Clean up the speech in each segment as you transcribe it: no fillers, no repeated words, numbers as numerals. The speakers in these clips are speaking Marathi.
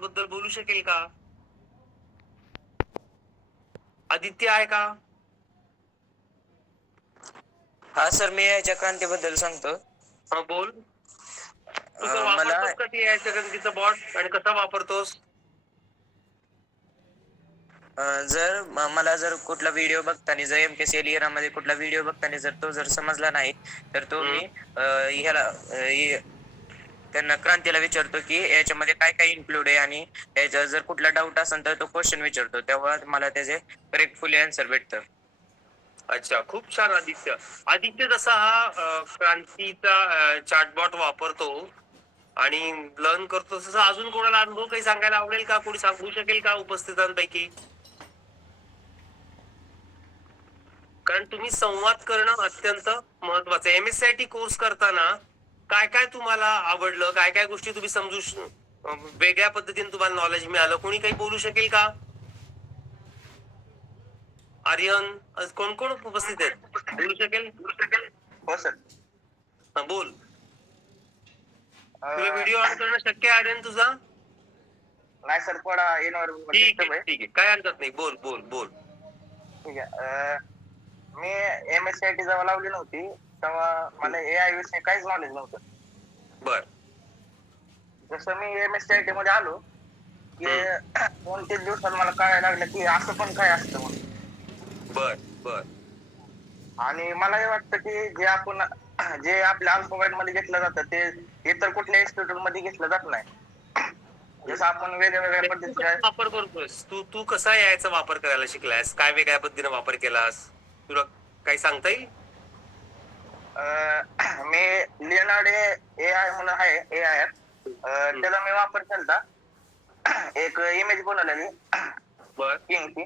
बद्दल बोलू शकेल का? आदित्य आहे का? हा सर, मी याच्या क्रांतीबद्दल सांगतो. हा बोल. तू तर मला वापरतोस का ते याच्या क्रांतीचा बॉट आणि कसा वापरतोस? मला जर कुठला व्हिडिओ बघताना जर MKCL मध्ये कुठला व्हिडिओ बघताना जर समजला नाही तर तो मी त्यांना क्रांतीला विचारतो की याच्यामध्ये काय काय इन्क्लूड आहे, आणि याचा जर कुठला डाऊट असेल तर तो क्वेश्चन विचारतो, तेव्हा मला त्याचे करेक्टफुली आन्सर भेटतं. अच्छा, खूप छान आदित्य. आदित्य जसा हा क्रांतीचा चॅटबॉट वापरतो आणि लर्न करतो, तसं अजून कोणाला अनुभव काही सांगायला आवडेल का? कोणी सांगू शकेल का उपस्थितांपैकी? कारण तुम्ही संवाद करणं अत्यंत महत्वाचं आहे. MSCIT कोर्स करताना काय काय तुम्हाला आवडलं, काय काय गोष्टी तुम्ही वेगळ्या पद्धतीने तुम्हाला नॉलेज मिळालं, कोणी काही बोलू शकेल का? आर्यन, कोण कोण उपस्थित आहेत, बोलू शकेल? हो सर. बोल. तुला व्हिडिओ ऑन करणं शक्य आहे आर्यन तुझा? नाही सर, थोडा ठीक आहे ठीक आहे, काय हरकत नाही, बोल बोल बोल. ठीक आहे. मी MSCIT जेव्हा लावली नव्हती तेव्हा मला AI विषयी काहीच नॉलेज नव्हतं. बर. जसं मी MSCIT मध्ये आलो की 2-3 दिवसात मला कळायला लागलं की असं पण काय असतं म्हणून. बर बर. आणि मला हे वाटतं की जे आपल्या अल्फाबेट मध्ये घेतलं जातं ते इतर कुठल्या इन्स्टिट्यूट मध्ये घेतलं जात नाही. जसं आपण वेगवेगळ्या तू पद्धतीच्या कसा वापर करतोयस, तू तू कसा यायचा वापर करायला शिकलायस, काय वेगळ्या पद्धतीने वापर केलास, तुला काही सांगता येईल? मी लिओनार्डो AI म्हणून आहे AI त्याचा मी वापर केलता. एक इमेज बनवलेली बर किंगची.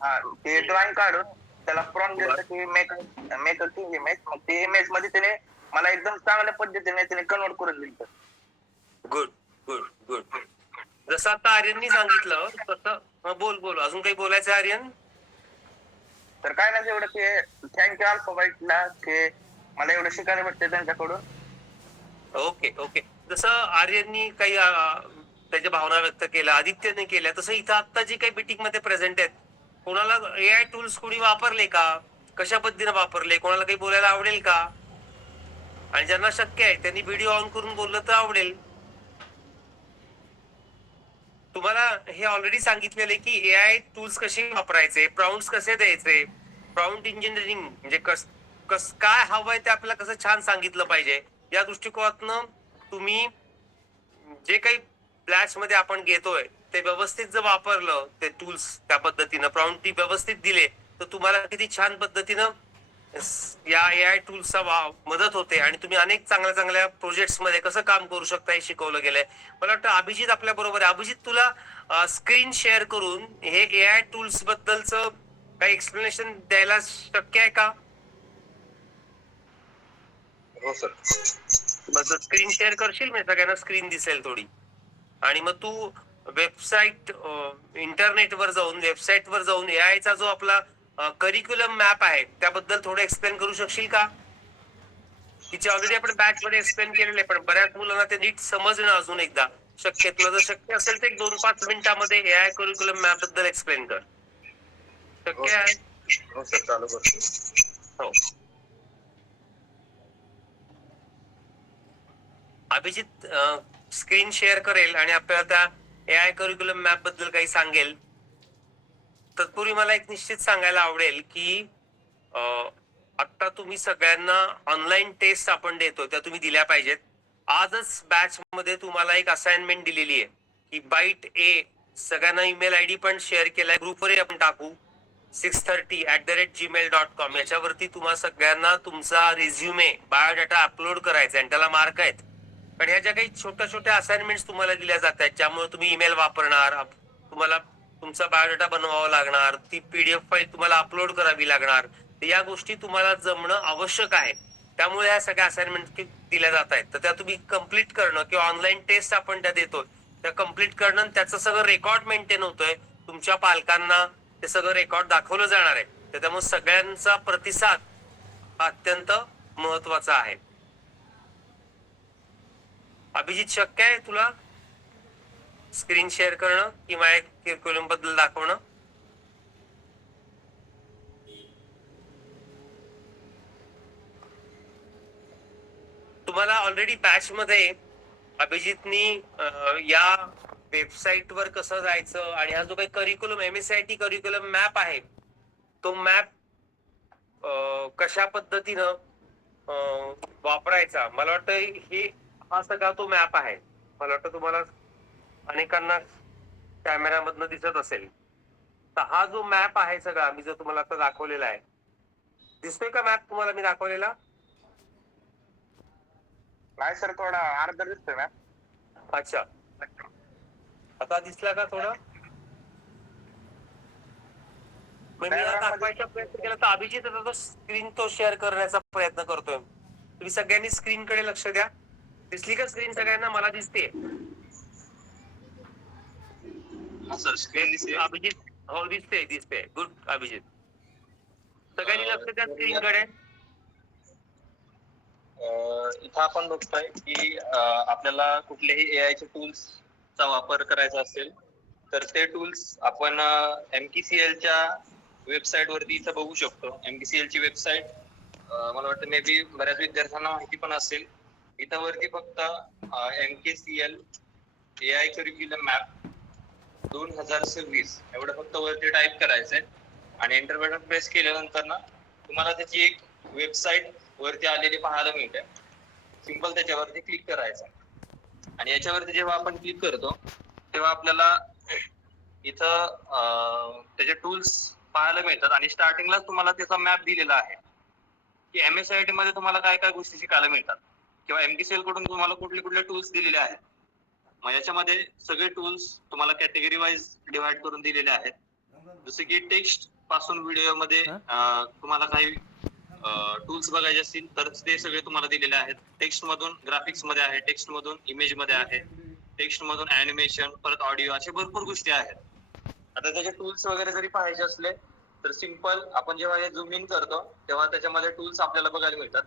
हा, ते ड्रॉइंग काढून त्याला प्रॉम्प्ट दिलं की make make a king image. मग ती इमेज मध्ये त्याने मला एकदम चांगल्या पद्धतीने त्याने कन्वर्ट करून दिलं. Good good good. जसं आता आर्यननी सांगितलं तसं बोल बोल, अजून काही बोलायचं आर्यन? तर काय नाही, एवढं की थँक्यू अल्फाबाईटला की मला एवढं शिकायला भेटते त्यांच्याकडून. Okay okay. जसं आर्यननी काही त्याच्या भावना व्यक्त केल्या, आदित्यने केल्या, तसं इथं आता जी काही मीटिंग मध्ये प्रेझेंट आहेत, कोणाला AI टूल्स कोणी वापरले का? कशा पद्धतीने वापरले, कोणाला काही बोलायला आवडेल का? आणि ज्यांना शक्य आहे त्यांनी व्हिडिओ ऑन करून बोललं तर आवडेल. तुम्हाला हे ऑलरेडी सांगितलेलं आहे की AI टूल्स कसे वापरायचे, प्रॉम्प्ट्स कसे द्यायचे, प्रॉम्प्ट इंजिनिअरिंग म्हणजे कस काय हवंय ते आपल्याला कसं छान सांगितलं पाहिजे, या दृष्टिकोनातनं तुम्ही जे काही फ्लॅश मध्ये आपण घेतोय ते व्यवस्थित जर वापरलं, ते टूल्स त्या पद्धतीनं प्रॉम्प्ट व्यवस्थित दिले, तर तुम्हाला किती छान पद्धतीनं या AI टूल्सचा मदत होते आणि तुम्ही अनेक चांगल्या चांगल्या प्रोजेक्ट्स मध्ये कसं काम करू शकता हे शिकवलं गेलंय. मला वाटतं अभिजित आपल्या बरोबर आहे. अभिजित, तुला स्क्रीन शेअर करून हे AI टूल्स बद्दलच काही एक्सप्लेनेशन द्यायला शक्य आहे का? हो सर. मग स्क्रीन शेअर करशील, मी सगळ्यांना स्क्रीन दिसेल थोडी. आणि मग तू वेबसाईट इंटरनेटवर जाऊन वेबसाईटवर जाऊन AI चा जो आपला करिक्युलम मॅप आहे त्याबद्दल थोडं एक्सप्लेन करू शकशील का? तिचे ऑलरेडी आपण बॅच मध्ये एक्सप्लेन केलेले, पण बऱ्याच मुलांना ते नीट समजणं अजून एकदा शक्य. तुला जर शक्य असेल तर 2-5 मिनिटांमध्ये AI करिक्युलम मॅप बद्दल एक्सप्लेन कर. शक्य आहे? हो सर, चालू करतो. हो. अभिजित स्क्रीन शेअर करेल आणि आपल्याला त्या AI करिक्युलम मॅप बद्दल काही सांगेल. तत्पूर्वी मला एक निश्चित सांगायला आवडेल की आता तुम्ही सगळ्यांना ऑनलाईन टेस्ट आपण देतो त्या तुम्ही दिल्या पाहिजेत. आजच बॅच मध्ये तुम्हाला एक असाइनमेंट दिलेली आहे की बाईट ए, सगळ्यांना ईमेल आयडी पण शेअर केलाय, ग्रुपवरही आपण टाकू, 630@gmail.com याच्यावरती तुम्हाला सगळ्यांना तुमचा रिझ्युमे बायोडाटा अपलोड करायचा आणि त्याला मार्क आहेत. पण ह्या ज्या काही छोट्या छोट्या असाइनमेंट्स तुम्हाला दिल्या जात आहेत, ज्यामुळे तुम्ही ईमेल वापरणार, तुम्हाला तुमचा बायोडाटा बनवावा लागणार, ती PDF फाईल तुम्हाला अपलोड करावी लागणार, या गोष्टी तुम्हाला जमणं आवश्यक आहे. त्यामुळे ह्या सगळ्या असाइनमेंट दिल्या जात आहेत, तर त्या तुम्ही कम्प्लीट करणं किंवा ऑनलाईन टेस्ट आपण त्या देतोय त्या कम्प्लीट करणं, त्याचं सगळं रेकॉर्ड मेंटेन होतोय. तुमच्या पालकांना ते सगळं रेकॉर्ड दाखवलं जाणार आहे. त्यामुळे सगळ्यांचा प्रतिसाद हा अत्यंत महत्वाचा आहे. अभिजित, शक्य आहे तुला? स्क्रीन शेअर करणं किंवा एक करिक्युलम बद्दल दाखवणं. तुम्हाला ऑलरेडी बॅच मध्ये अभिजितनी या वेबसाईट वर कसं जायचं आणि हा जो काही करिक्युलम MSCIT करिक्युलम मॅप आहे तो मॅप कशा पद्धतीनं वापरायचा, मला वाटतं हे हा सगळा तो मॅप आहे. मला वाटतं तुम्हाला अनेकांना कॅमेरामधनं दिसत असेल. तर हा जो मॅप आहे सगळा मी जो तुम्हाला आता दाखवलेला आहे, दिसतोय का मॅप तुम्हाला मी दाखवलेला? नाही सर, थोडा अर्धा दिसतोय मॅम. अच्छा, आता दिसला का थोडा? मी दाखवायचा प्रयत्न केला तर अभिजित आता तो स्क्रीन तो शेअर करण्याचा प्रयत्न करतोय. तुम्ही सगळ्यांनी स्क्रीन कडे लक्ष द्या. दिसली का स्क्रीन सगळ्यांना? मला दिसते सर, स्क्रीन दिसते. अभिजित? हो, दिसते दिसते. गुड अभिजित. सगळ्यांनी लक्ष द्या स्क्रीन कडे. इथं आपण बघतोय की आपल्याला कुठलेही AI चे टूल्स चा वापर करायचा असेल तर ते टूल्स आपण MKCL च्या वेबसाईट वरती इथं बघू शकतो. MKCL ची वेबसाईट मला वाटतं मे बी बऱ्याच विद्यार्थ्यांना माहिती पण असेल. इथं वरती फक्त MKCL AI करिक्युलम मॅप 2026 एवढं फक्त वरती टाईप करायचंय आणि एंटर बटन प्रेस केल्यानंतर ना तुम्हाला त्याची एक वेबसाईट वरती आलेली पाहायला मिळते. सिंपल त्याच्यावरती क्लिक करायचं आणि याच्यावरती जेव्हा आपण क्लिक करतो तेव्हा आपल्याला इथं त्याचे टूल्स पाहायला मिळतात आणि स्टार्टिंगला तुम्हाला त्याचा मॅप दिलेला आहे की MSCIT मध्ये तुम्हाला काय काय गोष्टी शिकायला मिळतात किंवा MKCL कडून तुम्हाला कुठले कुठले टूल्स दिलेले आहेत. मग याच्यामध्ये सगळे टूल्स तुम्हाला कॅटेगरी वाईज डिवाइड करून दिलेले आहेत. जसे की टेक्स्ट पासून व्हिडिओ मध्ये तुम्हाला काही टूल्स बघायचे असतील तर ते सगळे तुम्हाला दिलेले आहेत. टेक्स्ट मधून ग्राफिक्स मध्ये आहे, टेक्स्ट मधून इमेज मध्ये आहे, टेक्स्ट मधून अॅनिमेशन, परत ऑडिओ, अशा भरपूर गोष्टी आहेत. आता त्याचे टूल्स वगैरे जरी पाहायचे असले तर सिंपल आपण जेव्हा हे झूम इन करतो तेव्हा त्याच्यामध्ये टूल्स आपल्याला बघायला मिळतात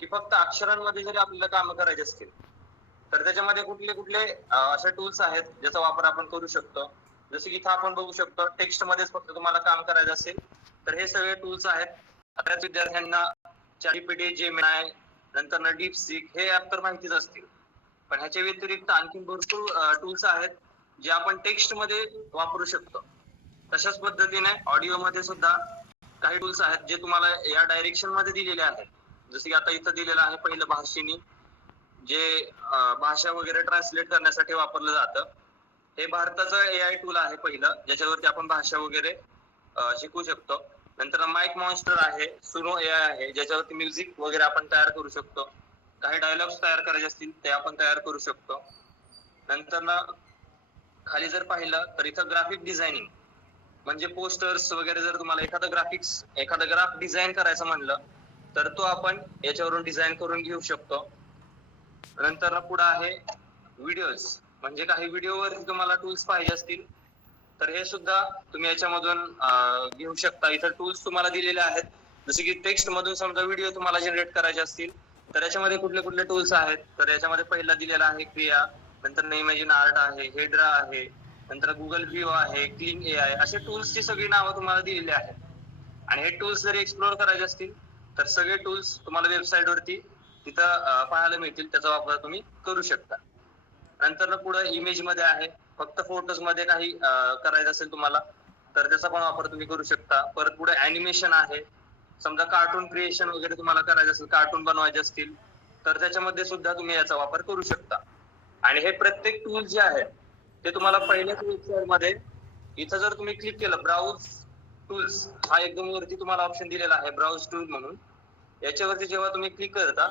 की फक्त अक्षरांमध्ये जरी आपल्याला काम करायचे असतील तर त्याच्यामध्ये कुठले कुठले असे टूल्स आहेत ज्याचा वापर आपण करू शकतो. जसे की इथं आपण बघू शकतो टेक्स्ट मध्येच फक्त तुम्हाला काम करायचं असेल तर हे सगळे टूल्स आहेत. बऱ्याच विद्यार्थ्यांना ChatGPT, Gemini, नंतर DeepSeek हे ऍप तर माहितीच असतील, पण ह्याच्या व्यतिरिक्त आणखी भरपूर टूल्स आहेत जे आपण टेक्स्ट मध्ये वापरू शकतो. तशाच पद्धतीने ऑडिओ मध्ये सुद्धा काही टूल्स आहेत जे तुम्हाला या डायरेक्शन मध्ये दिलेले आहेत. जसे की आता इथं दिलेलं आहे पहिलं भाषिणी, जे भाषा वगैरे ट्रान्सलेट करण्यासाठी वापरलं जातं. हे भारताचं AI टूल आहे पहिलं, ज्याच्यावरती आपण भाषा वगैरे शिकू शकतो. नंतर माईक मॉन्स्टर आहे, सुनो AI आहे, ज्याच्यावरती म्युझिक वगैरे आपण तयार करू शकतो. काही डायलॉग्स तयार करायचे असतील ते आपण तयार करू शकतो. नंतर ना खाली जर पाहिलं तर इथं ग्राफिक डिझायनिंग म्हणजे पोस्टर्स वगैरे जर तुम्हाला एखादा ग्राफ डिझाईन करायचं म्हणलं तर तो आपण याच्यावरून डिझाईन करून घेऊ शकतो. नंतर पुढे आहे व्हिडिओज, म्हणजे काही व्हिडिओवर तुम्हाला टूल्स पाहिजे असतील तर हे सुद्धा तुम्ही याच्यामधून घेऊ शकता. इथं टूल्स तुम्हाला दिलेले आहेत. जसे की टेक्स्ट मधून समजा व्हिडिओ तुम्हाला जनरेट करायचे असतील तर याच्यामध्ये कुठले कुठले टूल्स आहेत तर याच्यामध्ये पहिला दिलेला आहे क्रिया, नंतर इमॅजिन आर्ट आहे, हेड्रा आहे, नंतर गुगल व्ह्यू आहे, क्लीन AI, असे टूल्सची सगळी नावं तुम्हाला दिलेली आहेत. आणि हे टूल्स जर एक्सप्लोर करायचे असतील तर सगळे टूल्स तुम्हाला वेबसाईट वरती तिथं पाहायला मिळतील, त्याचा वापर तुम्ही करू शकता. नंतर पुढे इमेज मध्ये आहे, फक्त फोटोज मध्ये काही करायचं असेल तुम्हाला तर त्याचा पण वापर तुम्ही करू शकता. परत पुढे अॅनिमेशन आहे, समजा कार्टून क्रिएशन वगैरे तुम्हाला करायचं असेल, कार्टून बनवायचे असतील तर त्याच्यामध्ये सुद्धा तुम्ही याचा वापर करू शकता. आणि हे प्रत्येक टूल जे आहे ते तुम्हाला पहिल्याच वेबसाईट मध्ये इथं जर तुम्ही क्लिक केलं ब्राउज टूल्स, हा एकदम वरती तुम्हाला ऑप्शन दिलेला आहे ब्राउज टूल म्हणून, याच्यावरती जेव्हा तुम्ही क्लिक करता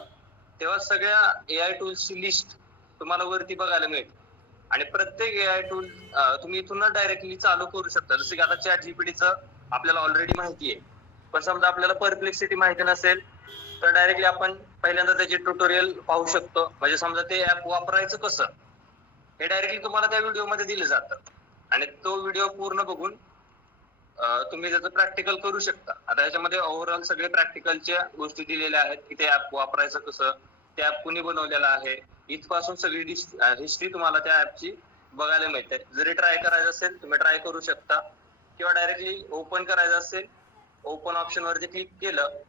तेव्हा सगळ्या AI टूल्सची लिस्ट तुम्हाला वरती बघायला मिळते आणि प्रत्येक AI टूल तुम्ही इथून डायरेक्टली चालू करू शकता. जसं की आता ChatGPTचं आपल्याला ऑलरेडी माहिती आहे, पण समजा आपल्याला परप्लेक्सिटी माहिती नसेल तर डायरेक्टली आपण पहिल्यांदा त्याचे ट्युटोरियल पाहू शकतो. म्हणजे समजा ते ऍप वापरायचं कसं हे डायरेक्टली तुम्हाला त्या व्हिडिओ मध्ये दिलं जातं आणि तो व्हिडिओ पूर्ण बघून तुम्ही त्याचं प्रॅक्टिकल करू शकता. आता याच्यामध्ये ओव्हरऑल सगळे प्रॅक्टिकलच्या गोष्टी दिलेल्या आहेत की ते ऍप वापरायचं कसं, ते ऍप कुणी बनवलेलं आहे, इथपासून सगळी हिस्ट्री तुम्हाला त्या ऍपची बघायला मिळते. जरी ट्राय करायचं असेल तुम्ही ट्राय करू शकता, किंवा डायरेक्टली ओपन करायचं असेल, ओपन ऑप्शन वरती क्लिक केलं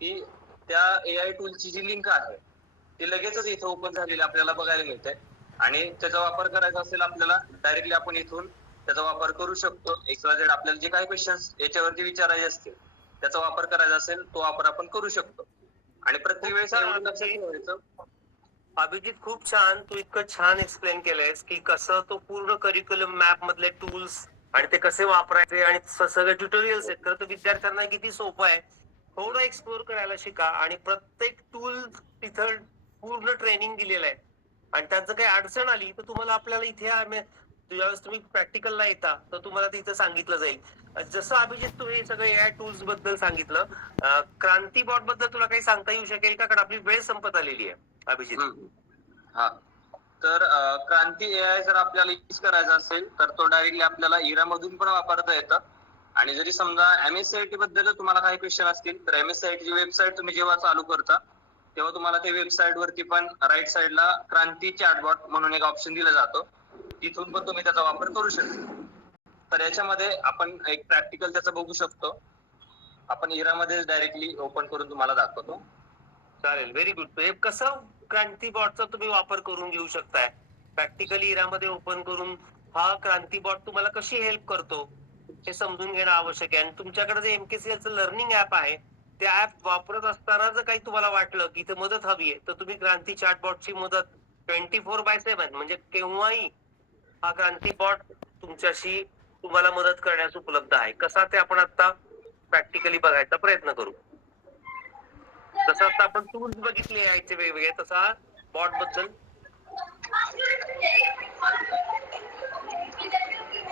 की त्या एआय टूलची जी लिंक आहे ती लगेचच इथं ओपन झालेली आपल्याला बघायला मिळते. आणि त्याचा वापर करायचा असेल आपल्याला, डायरेक्टली आपण इथून त्याचा वापर करू शकतो. XYZ आपल्याला जे काही क्वेश्चन्स याच्यावरती विचारायचे असतील त्याचा वापर करायचा असेल तो वापर आपण करू शकतो. आणि प्रत्येक वेळेस एवढं लक्षात ठेवायचं. अभिजित, खूप छान. तू इतकं छान एक्सप्लेन केलंयस की कसं तो पूर्ण करिक्युलम मॅप मधले टूल्स आणि ते कसे वापरायचे आणि सगळे ट्युटोरियल्स आहेत. तर विद्यार्थ्यांना किती सोपं आहे. थोडं एक्सप्लोर करायला शिका आणि प्रत्येक टूल तिथं पूर्ण ट्रेनिंग दिलेलं आहे. आणि त्यांचं काही अडचण आली तर तुम्हाला आपल्याला इथे ज्यावेळेस तुम्ही प्रॅक्टिकलला येता तर तुम्हाला तिथं सांगितलं जाईल. जसं अभिजित तू हे सगळं एआय टूल्स बद्दल सांगितलं, क्रांती बॉट बद्दल तुला काही सांगता येऊ शकेल का? कारण आपली वेळ संपत आलेली आहे अभिजित. हा, तर क्रांती एआय जर आपल्याला यूज करायचा असेल तर तो डायरेक्टली आपल्याला इरा मधून पण वापरता येतं. आणि जरी समजा MSCIT बद्दल तुम्हाला काही क्वेश्चन असतील तर MSCIT ची वेबसाईट तुम्ही जेव्हा चालू करता तेव्हा तुम्हाला ते वेबसाईट वरती पण राईट साईडला क्रांती चॅटबॉट म्हणून एक ऑप्शन दिला जातो, तिथून पण तुम्ही त्याचा वापर करू शकता. तर याच्यामध्ये आपण एक प्रॅक्टिकल त्याचं बघू शकतो. आपण इरा मध्ये डायरेक्टली ओपन करून तुम्हाला दाखवतो. चालेल, व्हेरी गुड. हे कसं क्रांती बॉटचा तुम्ही वापर करून घेऊ शकताय प्रॅक्टिकली इरामध्ये ओपन करून, हा क्रांती बॉट तुम्हाला कशी हेल्प करतो हे समजून घेणं आवश्यक आहे. आणि तुमच्याकडे जे MKCL चं लर्निंग ऍप आहे ते ऍप वापरत असताना जर काही तुम्हाला वाटलं की इथे मदत हवी आहे तर तुम्ही क्रांती चॅटबॉटची मदत 24/7 म्हणजे केव्हाही हा क्रांती बॉट तुमच्याशी तुम्हाला मदत करण्यास उपलब्ध आहे. कसा ते आपण आता प्रॅक्टिकली बघायचा प्रयत्न करू. तसं आता आपण टूल्स बघितले यायचे वेगवेगळे, तसा बॉट बद्दल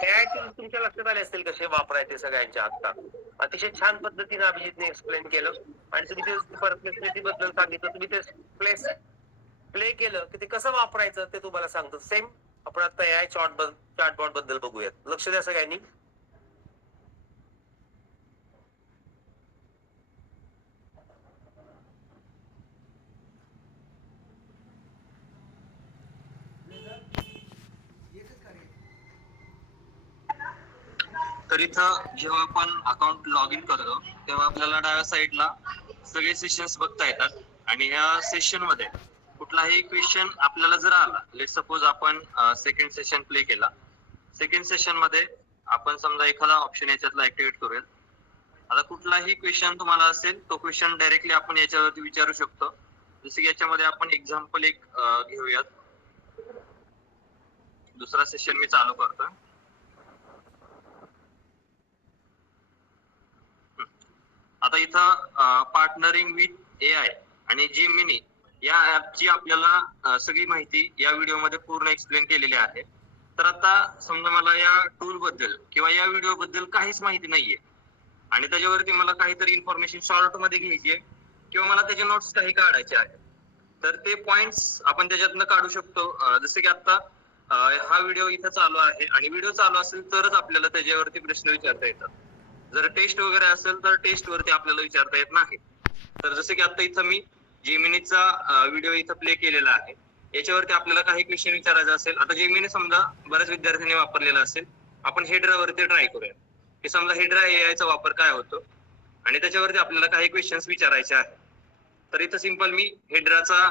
एआय टूल्स तुमच्या लक्षात आले असतील कसे वापरायचे सगळ्यांच्या आता. अतिशय छान पद्धतीने अभिजितने एक्सप्लेन केलं. आणि तुम्ही ते परप्लेक्सिटी बद्दल सांगितलं, तुम्ही ते प्ले केलं की ते कसं वापरायचं ते तुम्हाला सांगतो. सेम आपण आता एआय चॅटबॉट बद्दल बघूयात. लक्ष द्या सगळ्यांनी. तर इथं जेव्हा आपण अकाउंट लॉग इन करतो तेव्हा आपल्याला डाव्या साईडला सगळे सेशन्स बघता येतात. आणि ह्या सेशन मध्ये कुठलाही क्वेश्चन आपल्याला जर आला, लेट सपोज आपण सेकंड सेशन प्ले केला, सेकंड सेशन मध्ये आपण समजा एखादा ऑप्शन याच्यातला ऍक्टिव्हेट करूया. आता कुठलाही क्वेश्चन तुम्हाला असेल तो क्वेश्चन डायरेक्टली आपण याच्यावरती विचारू शकतो. जसं की याच्यामध्ये आपण एक्झाम्पल एक घेऊयात. दुसरा सेशन मी चालू करतोय. आता इथं पार्टनरिंग विथ एआय आणि जेमिनी या ऍपची आपल्याला सगळी माहिती या व्हिडिओमध्ये पूर्ण एक्सप्लेन केलेली आहे. तर आता समजा मला या टूल बद्दल किंवा या व्हिडिओ बद्दल काहीच माहिती नाहीये आणि त्याच्यावरती मला काहीतरी इन्फॉर्मेशन शॉर्ट मध्ये घ्यायची आहे किंवा मला त्याचे नोट्स काही काढायचे आहेत, तर ते पॉइंट्स आपण त्याच्यातनं काढू शकतो. जसं की आता हा व्हिडिओ इथं चालू आहे आणि व्हिडिओ चालू असेल तरच आपल्याला त्याच्यावरती प्रश्न विचारता येतात. जर टेस्ट वगैरे असेल तर टेस्ट वरती आपल्याला विचारता येत नाही. तर जसं की आता इथं मी जेमिनीचा व्हिडिओ इथं प्ले केलेला आहे, याच्यावरती आपल्याला काही क्वेश्चन विचारायचा असेल. आता जेमिनी समजा बऱ्याच विद्यार्थ्यांनी वापरलेला असेल, आपण हेड्रा वरती ट्राय करूया की समजा हेड्रा एआयचा वापर काय होतो आणि त्याच्यावरती आपल्याला काही क्वेश्चन्स विचारायचे आहेत. तर इथं सिंपल मी हेड्राचा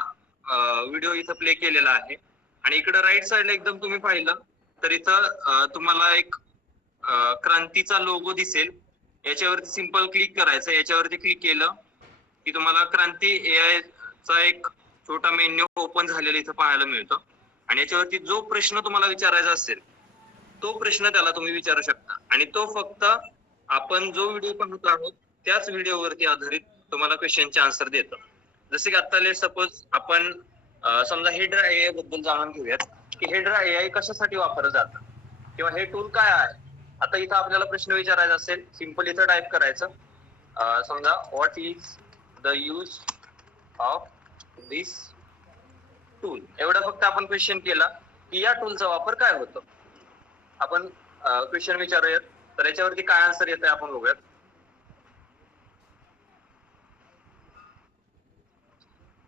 व्हिडिओ इथं प्ले केलेला आहे आणि इकडे राईट साइडला एकदम तुम्ही पाहिलं तर इथं तुम्हाला एक क्रांतीचा लोगो दिसेल. याच्यावरती सिंपल क्लिक करायचं. याच्यावरती क्लिक केलं की तुम्हाला क्रांती एआय चा एक छोटा मेन्यू ओपन झालेला इथं पाहायला मिळतो. आणि याच्यावरती जो प्रश्न तुम्हाला विचारायचा असेल तो प्रश्न त्याला तुम्ही विचारू शकता. आणि तो फक्त आपण जो व्हिडिओ पाहत आहोत त्याच व्हिडिओवरती आधारित तुम्हाला क्वेश्चनचे आन्सर देतं. जसे की आता लेट सपोज आपण समजा हेड्रा एआय बद्दल जाणून घेऊयात की हेड्रा एआय कशासाठी वापरलं जातं किंवा हे टूल काय आहे. आता इथं आपल्याला प्रश्न विचारायचा असेल, सिंपल इथं टाईप करायचं. समजा what is the use of this tool, एवढं फक्त आपण क्वेश्चन केला की या टूलचा वापर काय होतो. आपण क्वेश्चन विचारूयात तर याच्यावरती काय आन्सर येत आहे आपण बघूयात.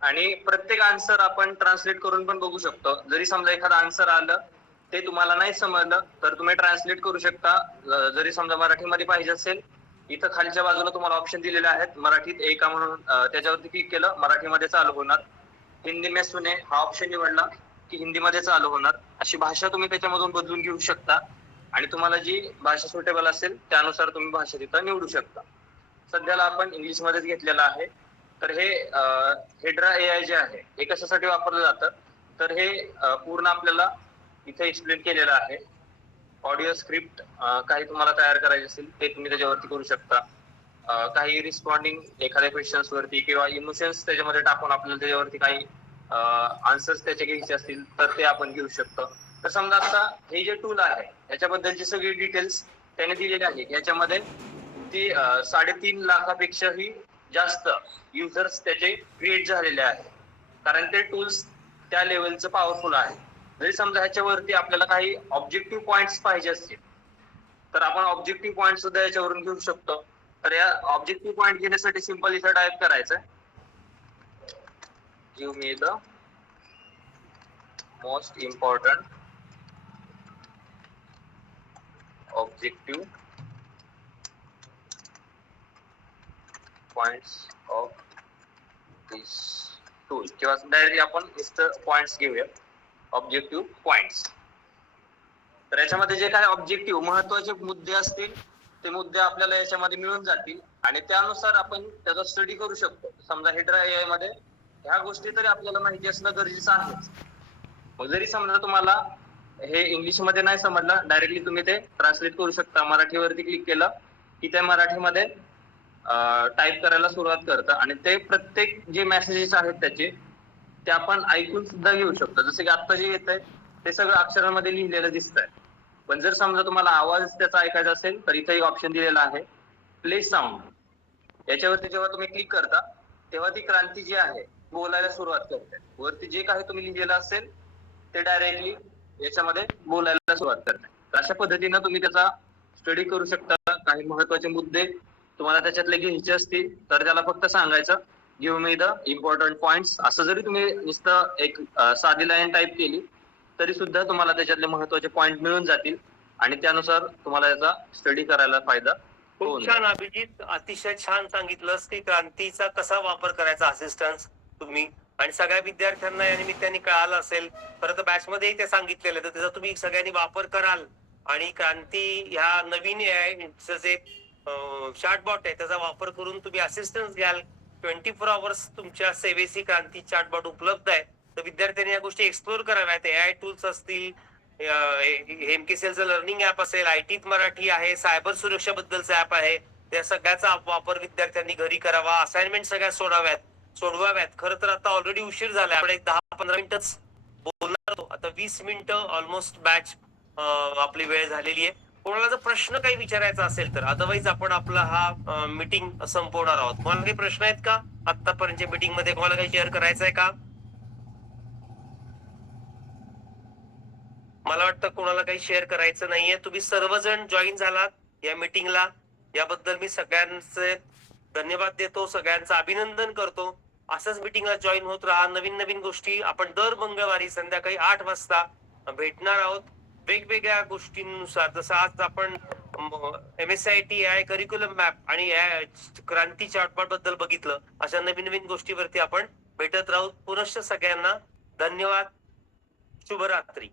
आणि प्रत्येक आन्सर आपण ट्रान्सलेट करून पण बघू शकतो. जरी समजा एखादा आन्सर आलं ते तुम्हाला नाही समजलं तर तुम्ही ट्रान्सलेट करू शकता. जरी समजा मराठीमध्ये पाहिजे असेल, इथं खालच्या बाजूला तुम्हाला ऑप्शन दिलेले आहेत मराठीत एका म्हणून, त्याच्यावरती क्लिक केलं मराठीमध्ये चालू होणार. हिंदी में सुने हा ऑप्शन निवडला की हिंदीमध्ये चालू होणार. अशी भाषा तुम्ही त्याच्यामधून बदलून घेऊ शकता आणि तुम्हाला जी भाषा सुटेबल असेल त्यानुसार तुम्ही भाषा तिथं निवडू शकता. सध्याला आपण इंग्लिश मध्येच घेतलेलं आहे. तर हे हेड्रा एआय जे आहे हे कशासाठी वापरलं जातं, तर हे पूर्ण आपल्याला इथे एक्सप्लेन केलेलं आहे. ऑडिओ स्क्रिप्ट काही तुम्हाला तयार करायचे असेल ते तुम्ही त्याच्यावरती करू शकता. काही रिस्पॉन्डिंग एखाद्या क्वेश्चन्स वरती किंवा इमोशन्स त्याच्यामध्ये टाकून आपल्याला त्याच्यावरती काही आन्सर्स त्याचे घ्यायचे असतील तर ते आपण घेऊ शकतो. तर समजा आता हे जे टूल आहे याच्याबद्दलची सगळी डिटेल्स त्याने दिलेली आहे. याच्यामध्ये ती 3.5 लाखापेक्षाही जास्त युजर्स त्याचे क्रिएट झालेले आहेत, कारण ते टूल्स त्या लेवलचं पॉवरफुल आहे. जरी समजा ह्याच्यावरती आपल्याला काही ऑब्जेक्टिव्ह पॉइंट्स पाहिजे असतील तर आपण ऑब्जेक्टिव्ह पॉइंट सुद्धा याच्यावरून घेऊ शकतो. तर या ऑब्जेक्टिव्ह पॉइंट घेण्यासाठी सिंपल इथं टाइप करायचं, give me the most important objective points of this tool, किंवा डायरेक्टली आपण नुसतं पॉइंट्स घेऊया, ऑब्जेक्टिव्ह पॉइंट्स. तर याच्यामध्ये जे काही ऑब्जेक्टिव्ह महत्वाचे मुद्दे असतील ते मुद्दे आपल्याला याच्यामध्ये मिळून जातील आणि त्यानुसार आपण त्याचा स्टडी करू शकतो. समजा हेड्रा एआय मध्ये ह्या गोष्टी तरी आपल्याला माहिती असणं गरजेचं आहे. मग जरी समजा तुम्हाला हे इंग्लिश मध्ये नाही समजलं, डायरेक्टली तुम्ही ते ट्रान्सलेट करू शकता. मराठीवरती क्लिक केलं की ते मराठीमध्ये टाईप करायला सुरुवात करतं आणि ते प्रत्येक जे मेसेजेस आहेत त्याचे ते आपण ऐकून सुद्धा घेऊ शकतो. जसं की आता जे येत आहे ते सगळं अक्षरांमध्ये लिहिलेलं दिसत आहे. पण जर समजा तुम्हाला आवाज त्याचा ऐकायचा असेल तर इथे एक ऑप्शन दिलेला आहे प्ले साऊंड. याच्यावरती जेव्हा तुम्ही क्लिक करता तेव्हा ती क्रांती जी आहे बोलायला सुरुवात करते. वरती जे काही तुम्ही लिहिलेलं असेल ते डायरेक्टली याच्यामध्ये बोलायला सुरुवात करते. अशा पद्धतीनं तुम्ही त्याचा स्टडी करू शकता. काही महत्वाचे मुद्दे तुम्हाला त्याच्यातले घ्यायचे असतील तर त्याला फक्त सांगायचं give me the important points. असं जरी तुम्ही नुसतं एक साधी लाईन टाईप केली तरी सुद्धा तुम्हाला त्याच्यातले महत्वाचे पॉइंट मिळून जातील आणि त्यानुसार तुम्हाला याचा स्टडी करायला फायदा खूप होईल. छान अभिजित, अतिशय छान सांगितलंस की क्रांतीचा कसा वापर करायचा असिस्टन्स तुम्ही, आणि सगळ्या विद्यार्थ्यांना या निमित्ताने कळालं असेल. परत बॅच मध्येही ते सांगितलेलं तर त्याचा तुम्ही सगळ्यांनी वापर कराल आणि क्रांती ह्या नवीन एआयचं जे चॅटबॉट आहे त्याचा वापर करून तुम्ही असिस्टन्स घ्याल. 24 आवर्स तुमच्या सेवेसी क्रांती चॅटबॉट उपलब्ध आहे. तर विद्यार्थ्यांनी या गोष्टी एक्सप्लोर कराव्यात. एआय टूल्स असतील, एमकेसीएलचं लर्निंग ऍप असेल, आयटीत मराठी आहे, सायबर सुरक्षेबद्दलचं ऍप आहे, त्या सगळ्याचा वापर विद्यार्थ्यांनी घरी करावा. असाइनमेंट सगळ्या सोडवाव्यात. खरं तर आता ऑलरेडी उशीर झालाय, आपण एक 10-15 मिनिटच बोलणार होतो. आता 20 मिनिटं ऑलमोस्ट बॅच आपली वेळ झालेली आहे. कोणाला जर प्रश्न काही विचारायचा असेल तर अदरवाईज आपण आपला हा मीटिंग संपवणार आहोत. कोणाला काही प्रश्न आहेत का आतापर्यंतच्या मीटिंग मध्ये? कोणाला काही शेअर करायचं आहे का? मला वाटतं कोणाला काही शेअर करायचं नाहीये. तुम्ही सर्वजण जॉईन झालात या मीटिंगला, याबद्दल मी सगळ्यांचे धन्यवाद देतो, सगळ्यांचं अभिनंदन करतो. असंच मीटिंगला जॉईन होत राहा. नवीन नवीन गोष्टी आपण दर मंगळवारी संध्याकाळी 8 वाजता भेटणार आहोत वेगवेगळ्या गोष्टींनुसार. जसं आज आपण MSIT एआय करिक्युलम मॅप आणि क्रांती चॅटबॉट बद्दल बघितलं. अशा नवीन नवीन गोष्टीवरती आपण भेटत राहू. पुनश्च सगळ्यांना धन्यवाद. शुभरात्री.